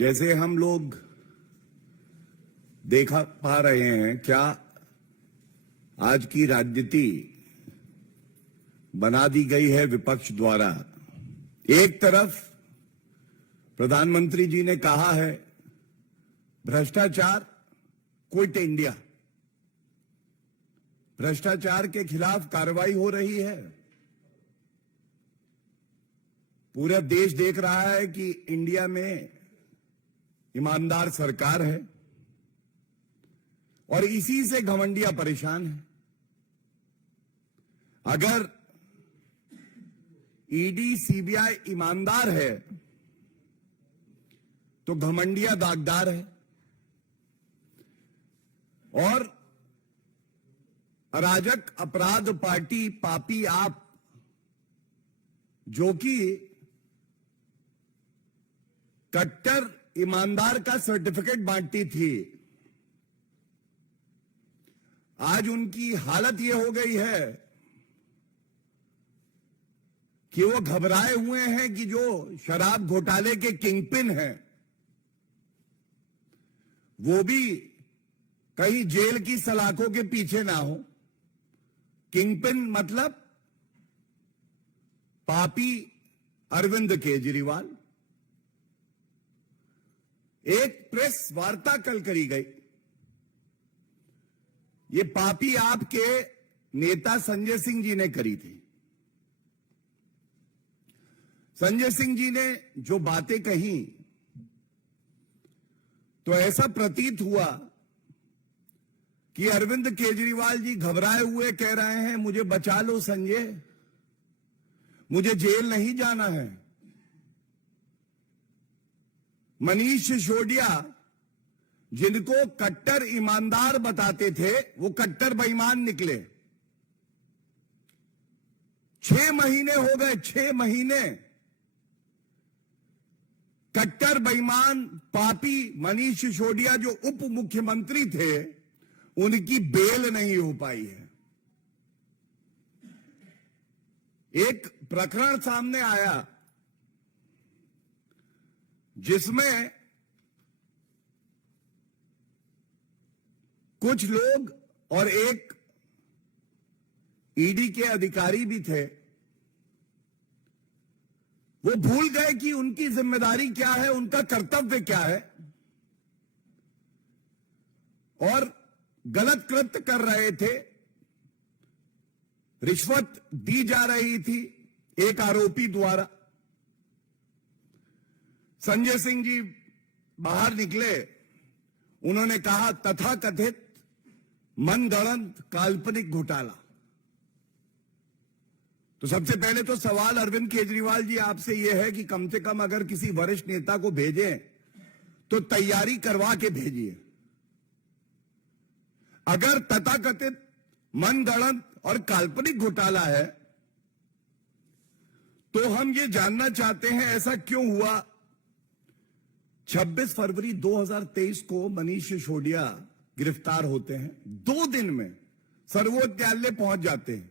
जैसे हम लोग देखा पा रहे हैं, क्या आज की राजनीति बना दी गई है विपक्ष द्वारा। एक तरफ प्रधानमंत्री जी ने कहा है भ्रष्टाचार क्विट इंडिया, भ्रष्टाचार के खिलाफ कार्रवाई हो रही है। पूरा देश देख रहा है कि इंडिया में ईमानदार सरकार है और इसी से घमंडिया परेशान है। अगर ईडी सीबीआई ईमानदार है तो घमंडिया दागदार है और अराजक अपराध पार्टी पापी आप, जो कि कट्टर ईमानदार का सर्टिफिकेट बांटती थी, आज उनकी हालत यह हो गई है कि वो घबराए हुए हैं कि जो शराब घोटाले के किंगपिन हैं वो भी कहीं जेल की सलाखों के पीछे ना हो। किंगपिन मतलब पापी अरविंद केजरीवाल। एक प्रेस वार्ता कल करी गई, ये पापी आपके नेता संजय सिंह जी ने करी थी। संजय सिंह जी ने जो बातें कही तो ऐसा प्रतीत हुआ कि अरविंद केजरीवाल जी घबराए हुए कह रहे हैं मुझे बचा लो संजय, मुझे जेल नहीं जाना है। मनीष सिसोदिया जिनको कट्टर ईमानदार बताते थे वो कट्टर बेईमान निकले। 6 महीने हो गए, 6 महीने कट्टर बेईमान पापी मनीष सिसोदिया जो उप मुख्यमंत्री थे उनकी बेल नहीं हो पाई है। एक प्रकरण सामने आया जिसमें कुछ लोग और एक ईडी के अधिकारी भी थे, वो भूल गए कि उनकी जिम्मेदारी क्या है, उनका कर्तव्य क्या है और गलत कृत्य कर रहे थे। रिश्वत दी जा रही थी एक आरोपी द्वारा। संजय सिंह जी बाहर निकले, उन्होंने कहा तथाकथित मनगढ़ंत काल्पनिक घोटाला। तो सबसे पहले तो सवाल अरविंद केजरीवाल जी आपसे यह है कि कम से कम अगर किसी वरिष्ठ नेता को भेजें तो तैयारी करवा के भेजिए। अगर तथाकथित मनगढ़ंत और काल्पनिक घोटाला है तो हम ये जानना चाहते हैं ऐसा क्यों हुआ। 26 फरवरी 2023 को मनीष सिसोदिया गिरफ्तार होते हैं, 2 दिन में सर्वोच्च न्यायालय पहुंच जाते हैं।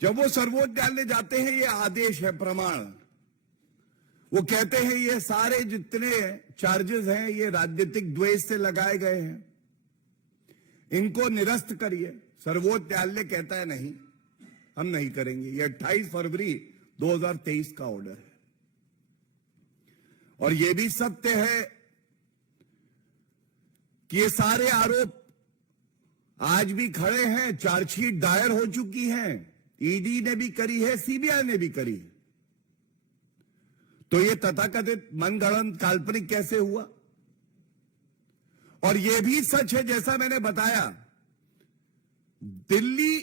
जब वो सर्वोच्च न्यायालय जाते हैं, ये आदेश है, प्रमाण, वो कहते हैं ये सारे जितने चार्जेस हैं ये राजनीतिक द्वेष से लगाए गए हैं, इनको निरस्त करिए। सर्वोच्च न्यायालय कहता है नहीं, हम नहीं करेंगे। ये 28 फरवरी 2023 का ऑर्डर है। और यह भी सत्य है कि ये सारे आरोप आज भी खड़े हैं, चार्जशीट दायर हो चुकी है, ईडी ने भी करी है, सीबीआई ने भी करी है। तो ये तथाकथित मनगढ़ंत काल्पनिक कैसे हुआ। और यह भी सच है, जैसा मैंने बताया, दिल्ली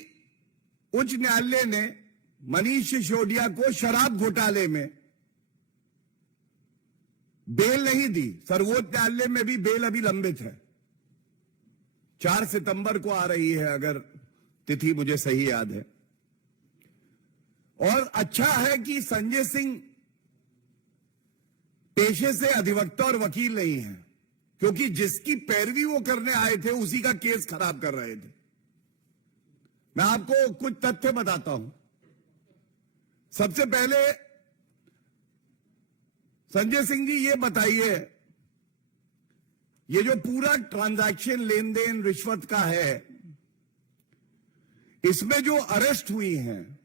उच्च न्यायालय ने मनीष सिसोदिया को शराब घोटाले में बेल नहीं दी। सर्वोच्च न्यायालय में भी बेल अभी लंबित है, 4 सितंबर को आ रही है, अगर तिथि मुझे सही याद है। और अच्छा है कि संजय सिंह पेशे से अधिवक्ता और वकील नहीं है, क्योंकि जिसकी पैरवी वो करने आए थे उसी का केस खराब कर रहे थे। मैं आपको कुछ तथ्य बताता हूं। सबसे पहले संजय सिंह जी, ये बताइए, ये जो पूरा ट्रांजैक्शन लेन देन रिश्वत का है, इसमें जो अरेस्ट हुई हैं,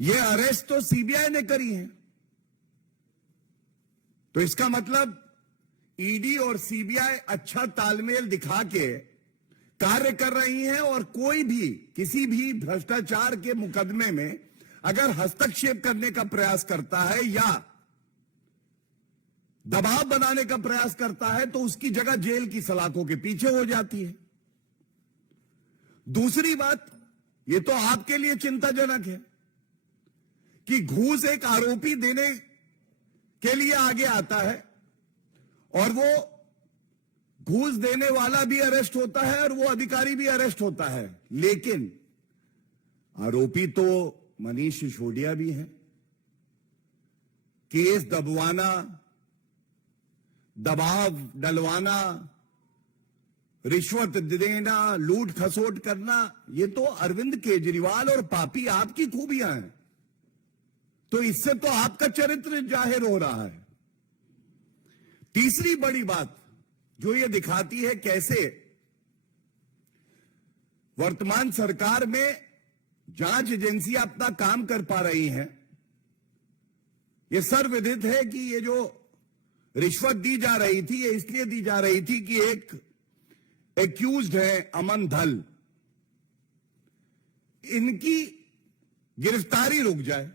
ये अरेस्ट तो सीबीआई ने करी है। तो इसका मतलब ईडी और सीबीआई अच्छा तालमेल दिखा के कार्य कर रही हैं, और कोई भी किसी भी भ्रष्टाचार के मुकदमे में अगर हस्तक्षेप करने का प्रयास करता है या दबाव बनाने का प्रयास करता है तो उसकी जगह जेल की सलाखों के पीछे हो जाती है। दूसरी बात, यह तो आपके लिए चिंताजनक है कि घूस एक आरोपी देने के लिए आगे आता है और वो घूस देने वाला भी अरेस्ट होता है और वो अधिकारी भी अरेस्ट होता है, लेकिन आरोपी तो मनीष सिसोदिया भी है। केस दबवाना, दबाव डलवाना, रिश्वत देना, लूट खसोट करना, ये तो अरविंद केजरीवाल और पापी आपकी खूबियां हैं। तो इससे तो आपका चरित्र जाहिर हो रहा है। तीसरी बड़ी बात जो ये दिखाती है कैसे वर्तमान सरकार में जांच एजेंसियां अपना काम कर पा रही हैं, यह सर्वविदित है कि ये जो रिश्वत दी जा रही थी, ये इसलिए दी जा रही थी कि एक एक्यूज्ड है अमन धल, इनकी गिरफ्तारी रुक जाए।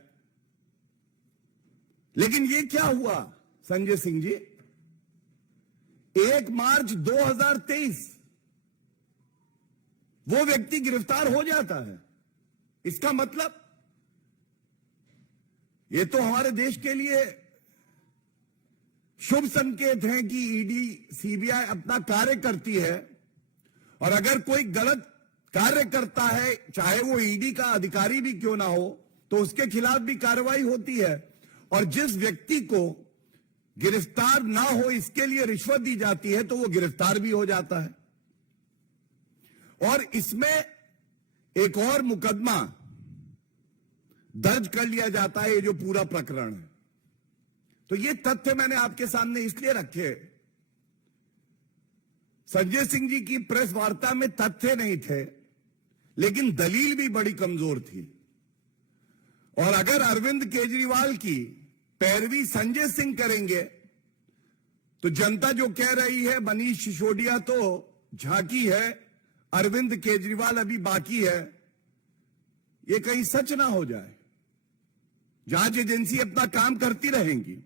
लेकिन ये क्या हुआ संजय सिंह जी, 1 मार्च 2023 वो व्यक्ति गिरफ्तार हो जाता है। इसका मतलब ये तो हमारे देश के लिए शुभ संकेत है कि ईडी सीबीआई अपना कार्य करती है, और अगर कोई गलत कार्य करता है, चाहे वो ईडी का अधिकारी भी क्यों ना हो, तो उसके खिलाफ भी कार्रवाई होती है। और जिस व्यक्ति को गिरफ्तार ना हो इसके लिए रिश्वत दी जाती है तो वो गिरफ्तार भी हो जाता है। और इसमें एक और मुकदमा दर्ज कर लिया जाता है, ये जो पूरा प्रकरण है। तो ये तथ्य मैंने आपके सामने इसलिए रखे, संजय सिंह जी की प्रेस वार्ता में तथ्य नहीं थे, लेकिन दलील भी बड़ी कमजोर थी। और अगर अरविंद केजरीवाल की पैरवी संजय सिंह करेंगे तो जनता जो कह रही है मनीष सिसोदिया तो झांकी है, अरविंद केजरीवाल अभी बाकी है, ये कहीं सच ना हो जाए। जांच एजेंसी अपना काम करती रहेंगी।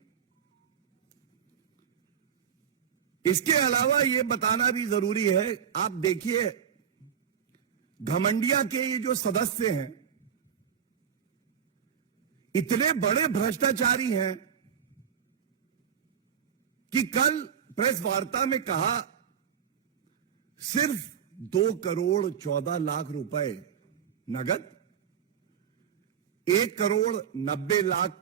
इसके अलावा यह बताना भी जरूरी है, आप देखिए घमंडिया के ये जो सदस्य हैं इतने बड़े भ्रष्टाचारी हैं कि कल प्रेस वार्ता में कहा सिर्फ 2 करोड़ 14 लाख रुपए नगद, 1 करोड़ 90 लाख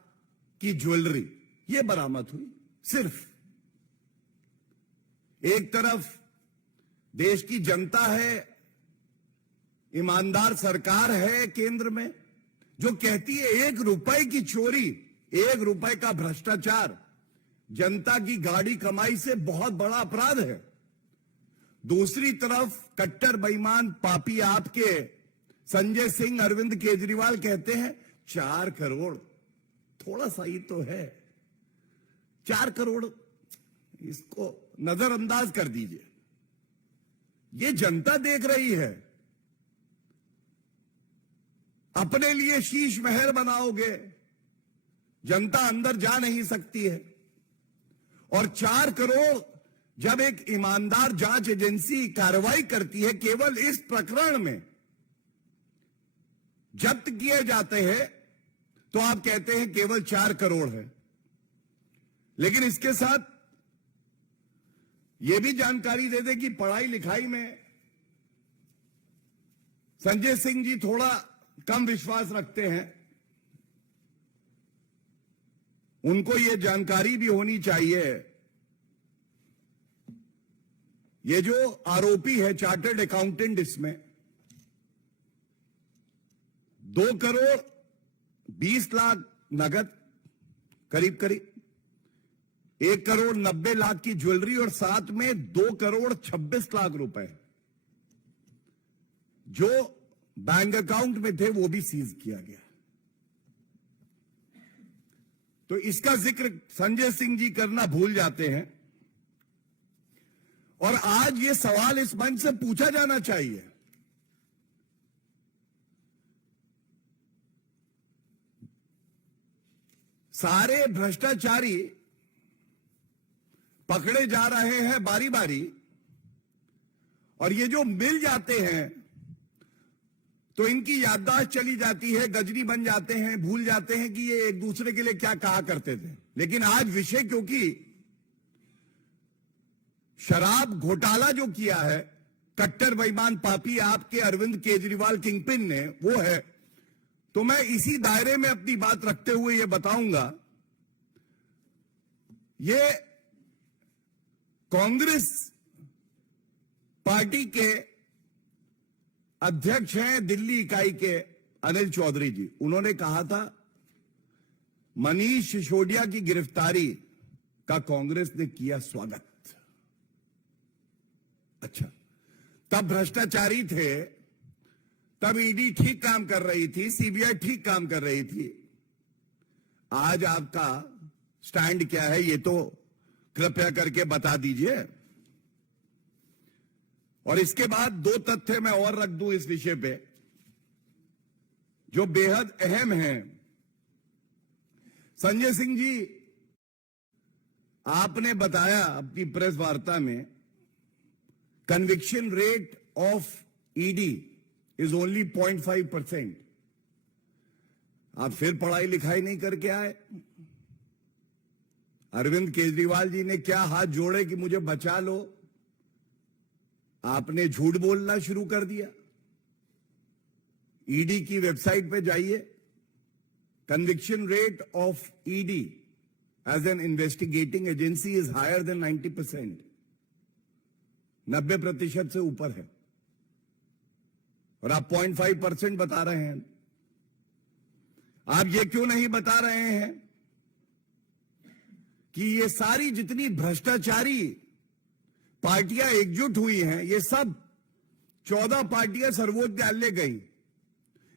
की ज्वेलरी यह बरामद हुई। सिर्फ एक तरफ देश की जनता है, ईमानदार सरकार है केंद्र में जो कहती है 1 रुपए की चोरी, 1 रुपए का भ्रष्टाचार जनता की गाड़ी कमाई से बहुत बड़ा अपराध है। दूसरी तरफ कट्टर बेईमान पापी आपके संजय सिंह, अरविंद केजरीवाल कहते हैं 4 करोड़ थोड़ा सा ही तो है, 4 करोड़ इसको नजरअंदाज कर दीजिए। ये जनता देख रही है। अपने लिए शीश महल बनाओगे, जनता अंदर जा नहीं सकती है। और 4 करोड़ जब एक ईमानदार जांच एजेंसी कार्रवाई करती है, केवल इस प्रकरण में जब्त किए जाते हैं, तो आप कहते हैं केवल 4 करोड़ है। लेकिन इसके साथ यह भी जानकारी दे दे कि पढ़ाई लिखाई में संजय सिंह जी थोड़ा कम विश्वास रखते हैं। उनको यह जानकारी भी होनी चाहिए, ये जो आरोपी है चार्टर्ड अकाउंटेंट, इसमें 2 करोड़ 20 लाख नगद करीब करीब 1,90,00,000 की ज्वेलरी और साथ में 2,26,00,000 रुपए जो बैंक अकाउंट में थे वो भी सीज किया गया। तो इसका जिक्र संजय सिंह जी करना भूल जाते हैं और आज ये सवाल इस मंच से पूछा जाना चाहिए। सारे भ्रष्टाचारी पकड़े जा रहे हैं बारी बारी और ये जो मिल जाते हैं तो इनकी याददाश्त चली जाती है, गजनी बन जाते हैं, भूल जाते हैं कि ये एक दूसरे के लिए क्या कहा करते थे। लेकिन आज विषय क्योंकि शराब घोटाला जो किया है कट्टर बेईमान पापी आपके अरविंद केजरीवाल किंगपिन ने, वो है, तो मैं इसी दायरे में अपनी बात रखते हुए ये बताऊंगा, ये कांग्रेस पार्टी के अध्यक्ष हैं दिल्ली इकाई के अनिल चौधरी जी। उन्होंने कहा था मनीष सिसोदिया की गिरफ्तारी का कांग्रेस ने किया स्वागत। अच्छा, तब भ्रष्टाचारी थे, तब ईडी ठीक काम कर रही थी, सीबीआई ठीक काम कर रही थी। आज आपका स्टैंड क्या है ये तो कृपया करके बता दीजिए। और इसके बाद 2 तथ्य मैं और रख दूं इस विषय पे जो बेहद अहम हैं। संजय सिंह जी, आपने बताया अपनी प्रेस वार्ता में conviction rate of ED is only 0.5%। आप फिर पढ़ाई लिखाई नहीं करके आए। अरविंद केजरीवाल जी ने क्या हाथ जोड़े कि मुझे बचा लो, आपने झूठ बोलना शुरू कर दिया। ईडी की वेबसाइट पे जाइए, conviction rate of ED as an investigating agency is higher than 90%, 90% से ऊपर है और आप 0.5% बता रहे हैं। आप ये क्यों नहीं बता रहे हैं कि ये सारी जितनी भ्रष्टाचारी पार्टियां एकजुट हुई हैं, ये सब 14 पार्टियां सर्वोच्च न्यायालय गई,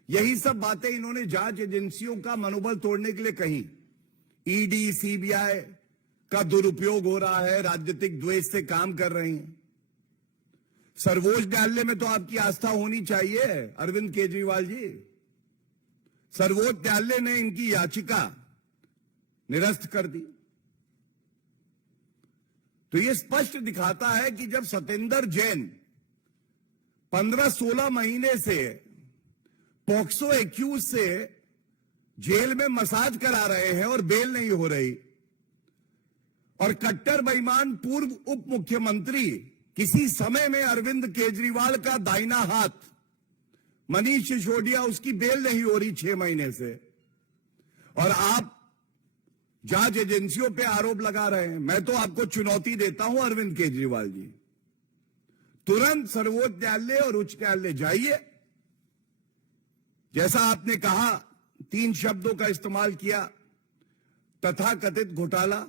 यही सब बातें इन्होंने जांच एजेंसियों का मनोबल तोड़ने के लिए कही। ईडी सीबीआई का दुरुपयोग हो रहा है, राजनीतिक द्वेष से काम कर रही हैं। सर्वोच्च न्यायालय में तो आपकी आस्था होनी चाहिए अरविंद केजरीवाल जी। सर्वोच्च न्यायालय ने इनकी याचिका निरस्त कर दी। तो यह स्पष्ट दिखाता है कि जब सतेंद्र जैन 15-16 महीने से पॉक्सो एक्यूज से जेल में मसाज करा रहे हैं और बेल नहीं हो रही, और कट्टर बेईमान पूर्व उप मुख्यमंत्री किसी समय में अरविंद केजरीवाल का दाहिना हाथ मनीष सिसोदिया, उसकी बेल नहीं हो रही 6 महीने से, और आप जांच एजेंसियों पे आरोप लगा रहे हैं। मैं तो आपको चुनौती देता हूं अरविंद केजरीवाल जी, तुरंत सर्वोच्च न्यायालय और उच्च न्यायालय जाइए। जैसा आपने कहा, 3 शब्दों का इस्तेमाल किया, तथाकथित घोटाला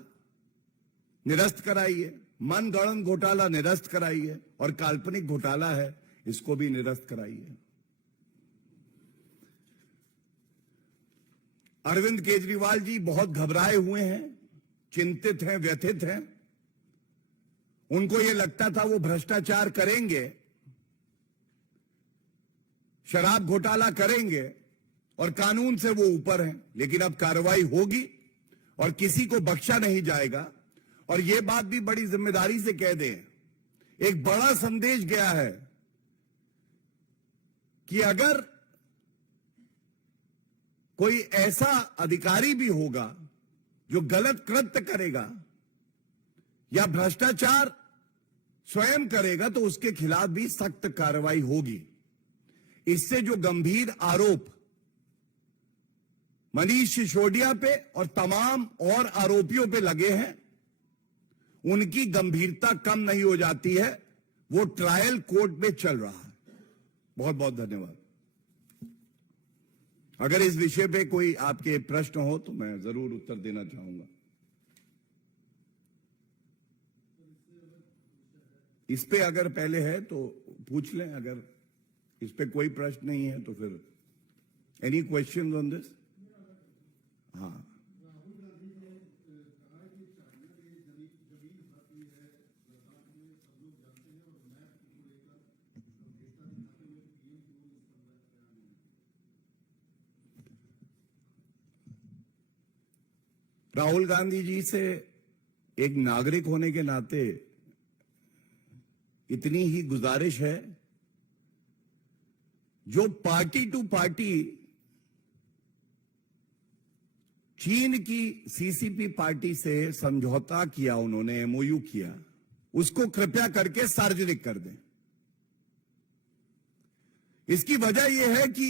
निरस्त कराइए, मनगढ़ंत घोटाला निरस्त कराइए, और काल्पनिक घोटाला है इसको भी निरस्त कराइए। अरविंद केजरीवाल जी बहुत घबराए हुए हैं, चिंतित हैं, व्यथित हैं। उनको यह लगता था वो भ्रष्टाचार करेंगे, शराब घोटाला करेंगे और कानून से वो ऊपर हैं, लेकिन अब कार्रवाई होगी और किसी को बख्शा नहीं जाएगा। और ये बात भी बड़ी जिम्मेदारी से कह दें, एक बड़ा संदेश गया है कि अगर कोई ऐसा अधिकारी भी होगा जो गलत कृत्य करेगा या भ्रष्टाचार स्वयं करेगा तो उसके खिलाफ भी सख्त कार्रवाई होगी। इससे जो गंभीर आरोप मनीष सिसोदिया पे और तमाम और आरोपियों पे लगे हैं, उनकी गंभीरता कम नहीं हो जाती है। वो ट्रायल कोर्ट में चल रहा है। बहुत बहुत धन्यवाद। अगर इस विषय पे कोई आपके प्रश्न हो तो मैं जरूर उत्तर देना चाहूंगा। इस पे अगर पहले है तो पूछ लें, अगर इस पे कोई प्रश्न नहीं है तो फिर एनी क्वेश्चन ऑन दिस? हाँ, राहुल गांधी जी से एक नागरिक होने के नाते इतनी ही गुजारिश है, जो पार्टी टू पार्टी चीन की सीसीपी पार्टी से समझौता किया, उन्होंने एमओयू किया, उसको कृपया करके सार्वजनिक कर दें। इसकी वजह यह है कि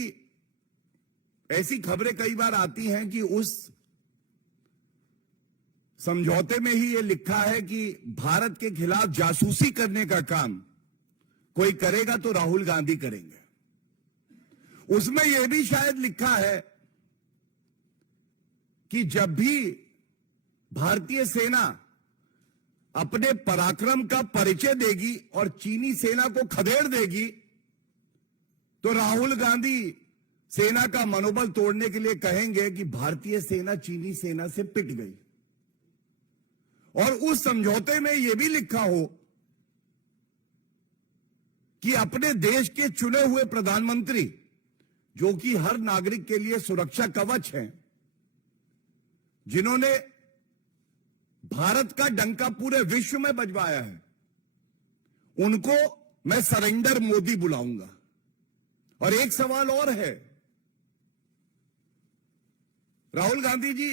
ऐसी खबरें कई बार आती हैं कि उस समझौते में ही यह लिखा है कि भारत के खिलाफ जासूसी करने का काम कोई करेगा तो राहुल गांधी करेंगे। उसमें यह भी शायद लिखा है कि जब भी भारतीय सेना अपने पराक्रम का परिचय देगी और चीनी सेना को खदेड़ देगी तो राहुल गांधी सेना का मनोबल तोड़ने के लिए कहेंगे कि भारतीय सेना चीनी सेना से पिट गई। और उस समझौते में यह भी लिखा हो कि अपने देश के चुने हुए प्रधानमंत्री, जो कि हर नागरिक के लिए सुरक्षा कवच हैं, जिन्होंने भारत का डंका पूरे विश्व में बजवाया है, उनको मैं सरेंडर मोदी बुलाऊंगा। और एक सवाल और है, राहुल गांधी जी,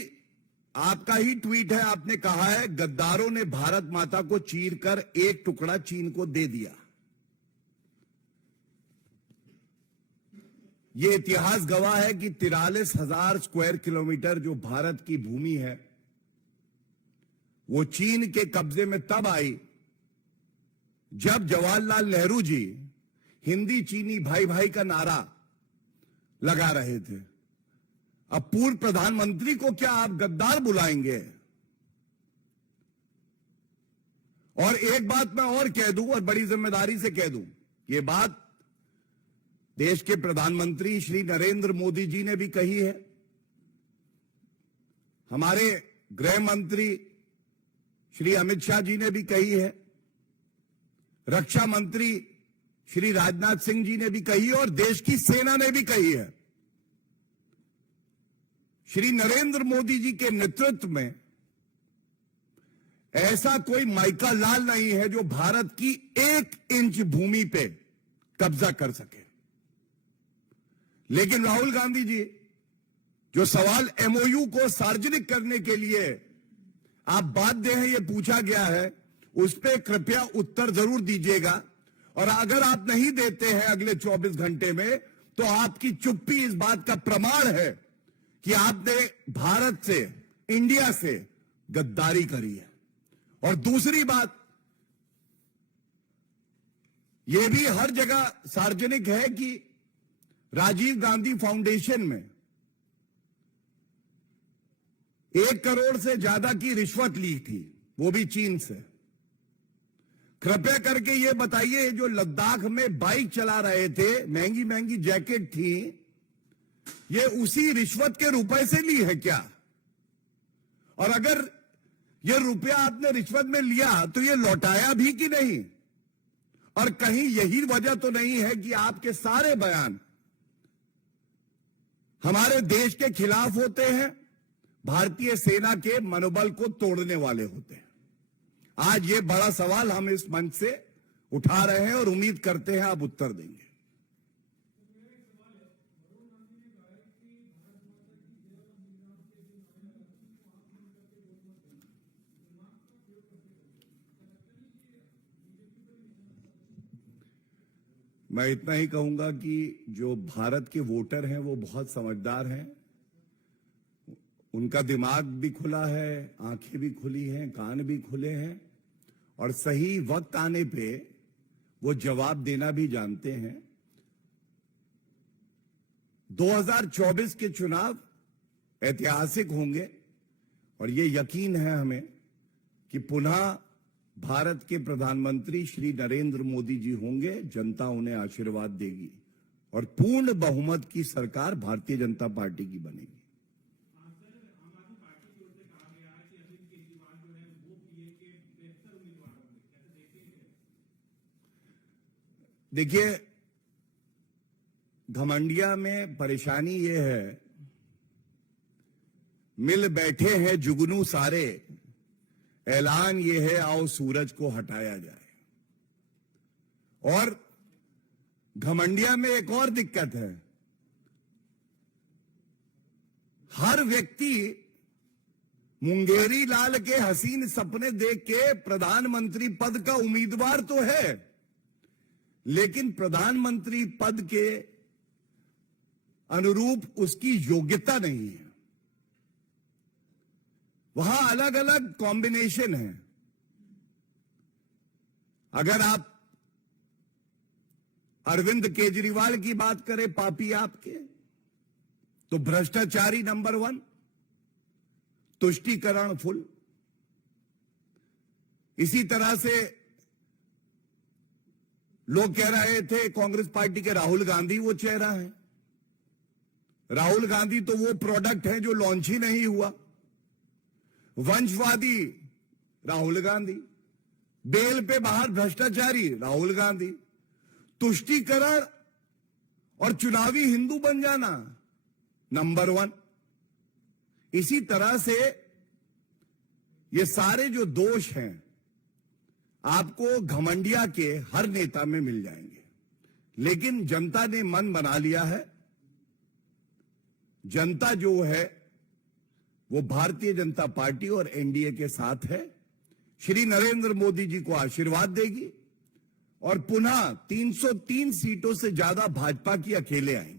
आपका ही ट्वीट है, आपने कहा है गद्दारों ने भारत माता को चीरकर एक टुकड़ा चीन को दे दिया। यह इतिहास गवाह है कि 43,000 स्क्वायर किलोमीटर जो भारत की भूमि है वो चीन के कब्जे में तब आई जब जवाहरलाल नेहरू जी हिंदी चीनी भाई भाई का नारा लगा रहे थे। अब पूर्व प्रधानमंत्री को क्या आप गद्दार बुलाएंगे? और एक बात मैं और कह दूं, और बड़ी जिम्मेदारी से कह दूं, यह बात देश के प्रधानमंत्री श्री नरेंद्र मोदी जी ने भी कही है, हमारे गृह मंत्री श्री अमित शाह जी ने भी कही है, रक्षा मंत्री श्री राजनाथ सिंह जी ने भी कही है, और देश की सेना ने भी कही है। श्री नरेंद्र मोदी जी के नेतृत्व में ऐसा कोई माइका लाल नहीं है जो भारत की 1 इंच भूमि पे कब्जा कर सके। लेकिन राहुल गांधी जी, जो सवाल एमओयू को सार्वजनिक करने के लिए आप बाध्य हैं, यह पूछा गया है, उस पर कृपया उत्तर जरूर दीजिएगा। और अगर आप नहीं देते हैं अगले 24 घंटे में, तो आपकी चुप्पी इस बात का प्रमाण है कि आपने भारत से, इंडिया से गद्दारी करी है। और दूसरी बात, यह भी हर जगह सार्वजनिक है कि राजीव गांधी फाउंडेशन में 1 करोड़ से ज्यादा की रिश्वत ली थी, वो भी चीन से। कृपया करके ये बताइए, जो लद्दाख में बाइक चला रहे थे, महंगी महंगी जैकेट थी, ये उसी रिश्वत के रुपए से ली है क्या? और अगर ये रुपया आपने रिश्वत में लिया तो ये लौटाया भी कि नहीं? और कहीं यही वजह तो नहीं है कि आपके सारे बयान हमारे देश के खिलाफ होते हैं, भारतीय सेना के मनोबल को तोड़ने वाले होते हैं? आज ये बड़ा सवाल हम इस मंच से उठा रहे हैं और उम्मीद करते हैं आप उत्तर देंगे। मैं इतना ही कहूंगा कि जो भारत के वोटर हैं वो बहुत समझदार हैं, उनका दिमाग भी खुला है, आंखें भी खुली हैं, कान भी खुले हैं, और सही वक्त आने पे वो जवाब देना भी जानते हैं। 2024 के चुनाव ऐतिहासिक होंगे और ये यकीन है हमें कि पुनः भारत के प्रधानमंत्री श्री नरेंद्र मोदी जी होंगे, जनता उन्हें आशीर्वाद देगी और पूर्ण बहुमत की सरकार भारतीय जनता पार्टी की बनेगी। देखिए, घमंडिया में परेशानी ये है, मिल बैठे हैं जुगनू सारे, ऐलान ये है आओ सूरज को हटाया जाए। और घमंडिया में एक और दिक्कत है, हर व्यक्ति मुंगेरी लाल के हसीन सपने देख के प्रधानमंत्री पद का उम्मीदवार तो है, लेकिन प्रधानमंत्री पद के अनुरूप उसकी योग्यता नहीं है। वहां अलग अलग कॉम्बिनेशन है। अगर आप अरविंद केजरीवाल की बात करें, पापी आपके, तो भ्रष्टाचारी नंबर 1, तुष्टीकरण फुल। इसी तरह से लोग कह रहे थे कांग्रेस पार्टी के राहुल गांधी वो चेहरा है। राहुल गांधी तो वो प्रोडक्ट है जो लॉन्च ही नहीं हुआ। वंशवादी राहुल गांधी, बेल पे बाहर भ्रष्टाचारी राहुल गांधी, तुष्टीकरण और चुनावी हिंदू बन जाना नंबर 1। इसी तरह से ये सारे जो दोष हैं आपको घमंडिया के हर नेता में मिल जाएंगे, लेकिन जनता ने मन बना लिया है। जनता जो है वो भारतीय जनता पार्टी और एनडीए के साथ है, श्री नरेंद्र मोदी जी को आशीर्वाद देगी और पुनः 303 सीटों से ज्यादा भाजपा की अकेले आएंगे।